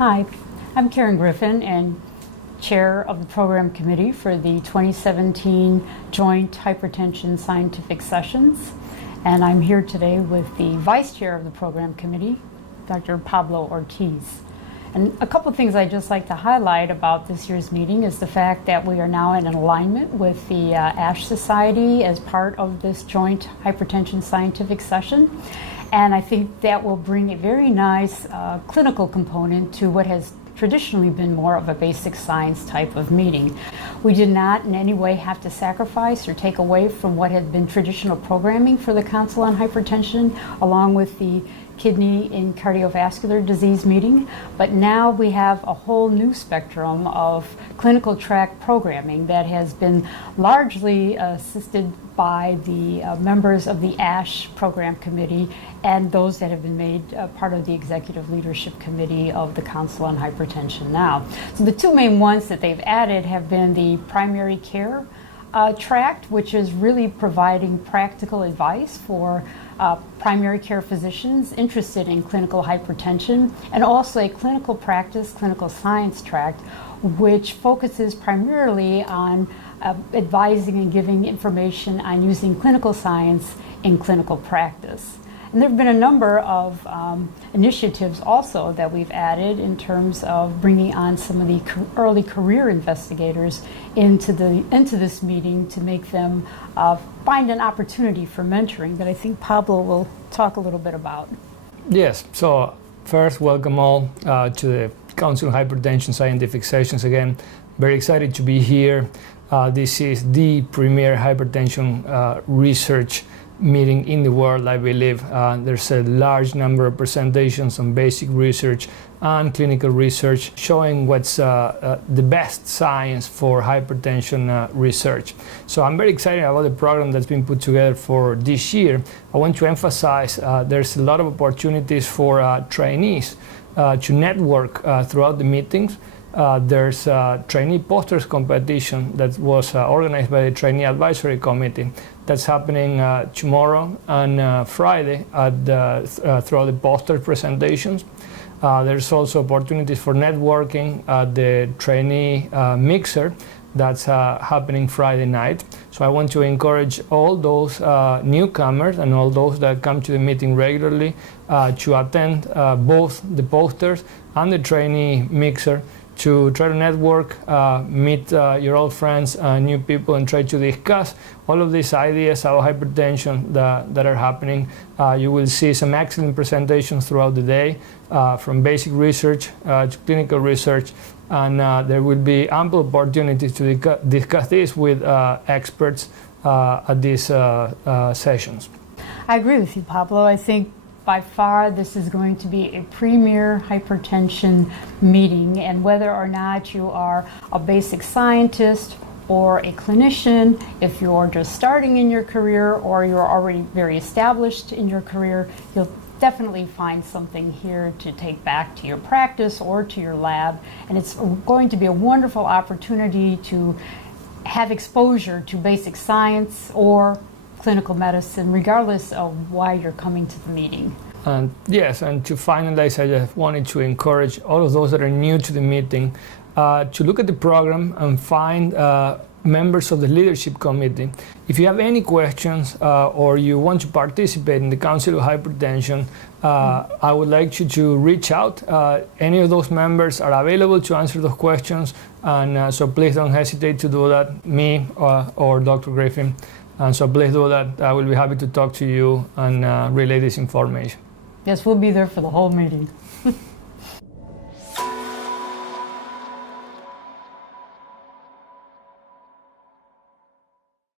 Hi, I'm Karen Griffin and Chair of the Program Committee for the 2017 Joint Hypertension Scientific Sessions. And I'm here today with the Vice Chair of the Program Committee, Dr. Pablo Ortiz. And a couple of things I'd just like to highlight about this year's meeting is the fact that we are now in alignment with the ASH Society as part of this Joint Hypertension Scientific Session. And I think that will bring a very nice clinical component to what has traditionally been more of a basic science type of meeting. We did not in any way have to sacrifice or take away from what had been traditional programming for the Council on Hypertension, along with the Kidney and Cardiovascular Disease meeting, but now we have a whole new spectrum of clinical track programming that has been largely assisted by the members of the ASH Program Committee and those that have been made part of the Executive Leadership Committee of the Council on Hypertension now. So the two main ones that they've added have been the primary care tract, which is really providing practical advice for primary care physicians interested in clinical hypertension, and also a clinical practice, clinical science tract, which focuses primarily on advising and giving information on using clinical science in clinical practice. And there have been a number of initiatives also that we've added in terms of bringing on some of the early career investigators into this meeting to make them find an opportunity for mentoring that I think Pablo will talk a little bit about. Yes, so first, welcome all to the Council on Hypertension Scientific Sessions again. Very excited to be here. This is the premier hypertension research meeting in the world, I believe. There's a large number of presentations on basic research and clinical research showing what's the best science for hypertension research. So I'm very excited about the program that's been put together for this year. I want to emphasize there's a lot of opportunities for trainees to network throughout the meetings. There's a trainee posters competition that was organized by the Trainee Advisory Committee. That's happening tomorrow and Friday throughout the poster presentations. There's also opportunities for networking at the trainee mixer that's happening Friday night. So I want to encourage all those newcomers and all those that come to the meeting regularly to attend both the posters and the trainee mixer, to try to network, meet your old friends, new people, and try to discuss all of these ideas about hypertension that are happening. You will see some excellent presentations throughout the day, from basic research to clinical research, and there will be ample opportunities to discuss this with experts at these sessions. I agree with you, Pablo. I think by far, this is going to be a premier hypertension meeting, and whether or not you are a basic scientist or a clinician, if you're just starting in your career or you're already very established in your career, you'll definitely find something here to take back to your practice or to your lab, and it's going to be a wonderful opportunity to have exposure to basic science or clinical medicine, regardless of why you're coming to the meeting. And yes, and to finalize, I just wanted to encourage all of those that are new to the meeting to look at the program and find members of the leadership committee. If you have any questions or you want to participate in the Council of Hypertension, I would like you to reach out. Any of those members are available to answer those questions, and so please don't hesitate to do that, me or Dr. Griffin. And so please do that. I will be happy to talk to you and relay this information. Yes, we'll be there for the whole meeting.